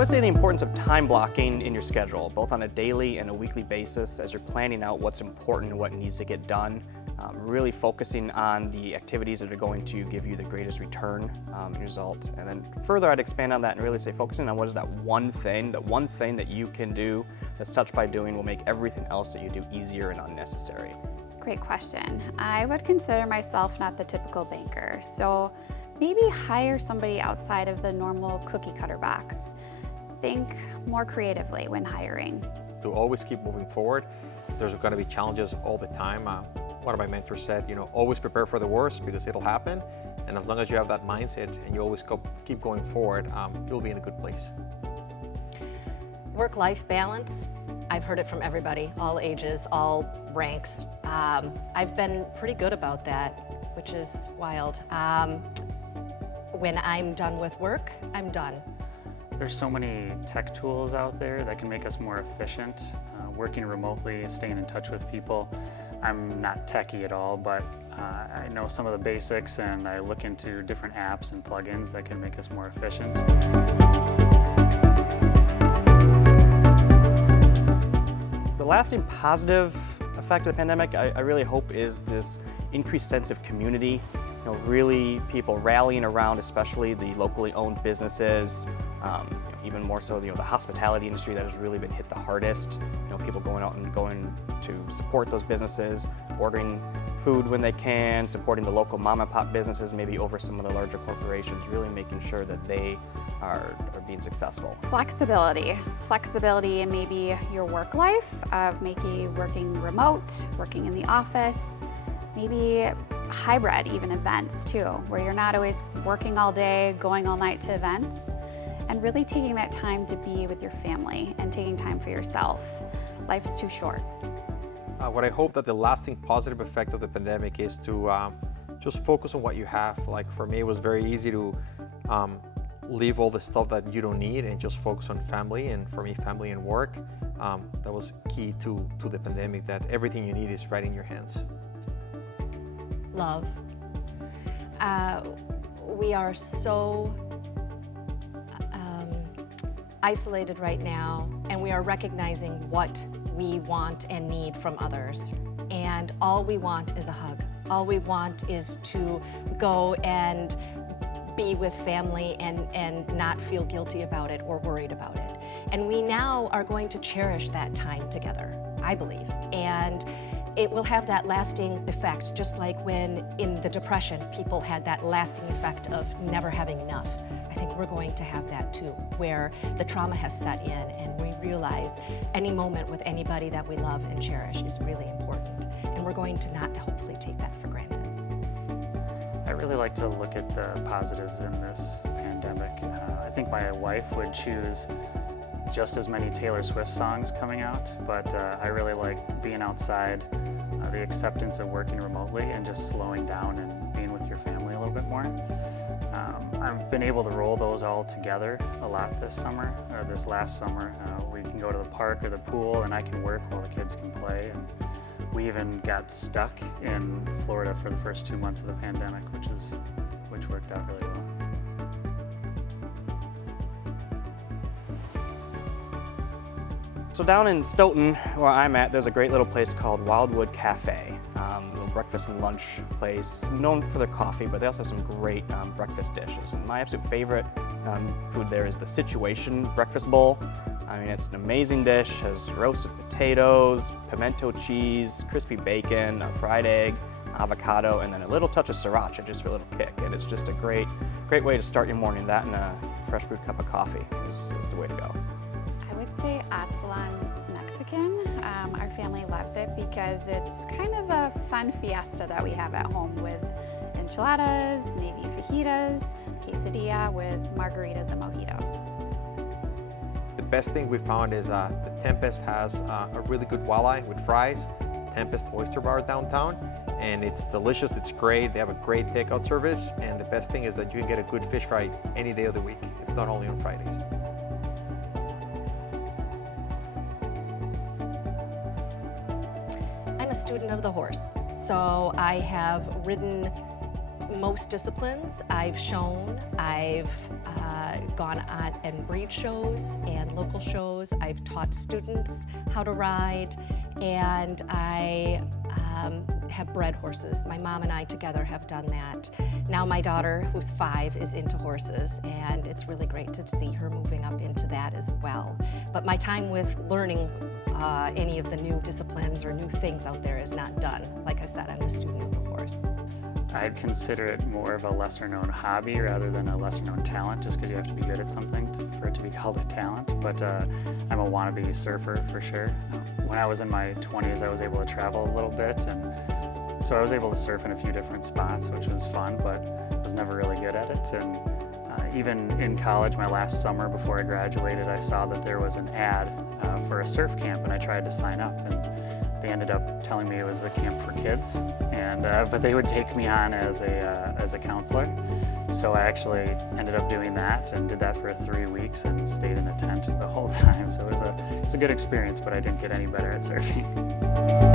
would say the importance of time blocking in your schedule, both on a daily and a weekly basis as you're planning out what's important and what needs to get done. Really focusing on the activities that are going to give you the greatest return result. And then further, I'd expand on that and really say focusing on what is that one thing that you can do that's touched by doing will make everything else that you do easier and unnecessary. Great question. I would consider myself not the typical banker, so maybe hire somebody outside of the normal cookie cutter box. Think more creatively when hiring. To always keep moving forward, there's going to be challenges all the time. One of my mentors said, always prepare for the worst because it'll happen. And as long as you have that mindset and you always keep going forward, you'll be in a good place. Work-life balance, I've heard it from everybody, all ages, all ranks. I've been pretty good about that, which is wild. When I'm done with work, I'm done. There's so many tech tools out there that can make us more efficient. Working remotely, staying in touch with people. I'm not techie at all, but I know some of the basics and I look into different apps and plugins that can make us more efficient. The lasting positive effect of the pandemic, I really hope, is this increased sense of community. Really people rallying around, especially the locally owned businesses, even more so, the hospitality industry that has really been hit the hardest. People going out and going to support those businesses, ordering food when they can, supporting the local mom and pop businesses, maybe over some of the larger corporations, really making sure that they are being successful. Flexibility in maybe your work life of maybe working remote, working in the office, maybe hybrid even events too, where you're not always working all day, going all night to events, and really taking that time to be with your family and taking time for yourself. Life's too short. What I hope that the lasting positive effect of the pandemic is to just focus on what you have. Like for me, it was very easy to leave all the stuff that you don't need and just focus on family, and for me, family and work. That was key to the pandemic, that everything you need is right in your hands. Love. We are so isolated right now, and we are recognizing what we want and need from others. And all we want is a hug. All we want is to go and be with family and not feel guilty about it or worried about it. And we now are going to cherish that time together, I believe. And it will have that lasting effect, just like when in the Depression, people had that lasting effect of never having enough. I think we're going to have that too, where the trauma has set in and we realize any moment with anybody that we love and cherish is really important. And we're going to not hopefully take that for granted. I really like to look at the positives in this pandemic. I think my wife would choose just as many Taylor Swift songs coming out, but I really like being outside, the acceptance of working remotely and just slowing down and being with your family a little bit more. I've been able to roll those all together a lot this summer, or this last summer. We can go to the park or the pool and I can work while the kids can play. And we even got stuck in Florida for the first 2 months of the pandemic, which worked out really well. So down in Stoughton, where I'm at, there's a great little place called Wildwood Cafe. A little breakfast and lunch place, known for their coffee, but they also have some great breakfast dishes. And my absolute favorite food there is the Situation Breakfast Bowl. I mean, it's an amazing dish, has roasted potatoes, pimento cheese, crispy bacon, a fried egg, avocado, and then a little touch of sriracha just for a little kick. And it's just a great way to start your morning. That and a fresh brewed cup of coffee is the way to go. I would say Atzalan Mexican. Our family loves it because it's kind of a fun fiesta that we have at home with enchiladas, maybe fajitas, quesadilla with margaritas and mojitos. The best thing we found is the Tempest has a really good walleye with fries. Tempest Oyster Bar downtown, and it's delicious, it's great. They have a great takeout service, and the best thing is that you can get a good fish fry any day of the week. It's not only on Fridays. I'm a student of the horse, so I have ridden most disciplines. I've shown, I've gone on and breed shows and local shows. I've taught students how to ride, and I have bred horses. My mom and I together have done that. Now my daughter, who's 5, is into horses, and it's really great to see her moving up into that as well. But my time with learning any of the new disciplines or new things out there is not done. Like I said, I'm the student of the horse. I'd consider it more of a lesser-known hobby rather than a lesser-known talent, just because you have to be good at something for it to be called a talent. But I'm a wannabe surfer for sure. When I was in my 20s, I was able to travel a little bit, and so I was able to surf in a few different spots, which was fun, but I was never really good at it. And even in college, my last summer before I graduated, I saw that there was an ad for a surf camp, and I tried to sign up. And they ended up telling me it was the camp for kids, and but they would take me on as a counselor. So I actually ended up doing that and did that for 3 weeks and stayed in a tent the whole time. So it was a good experience, but I didn't get any better at surfing.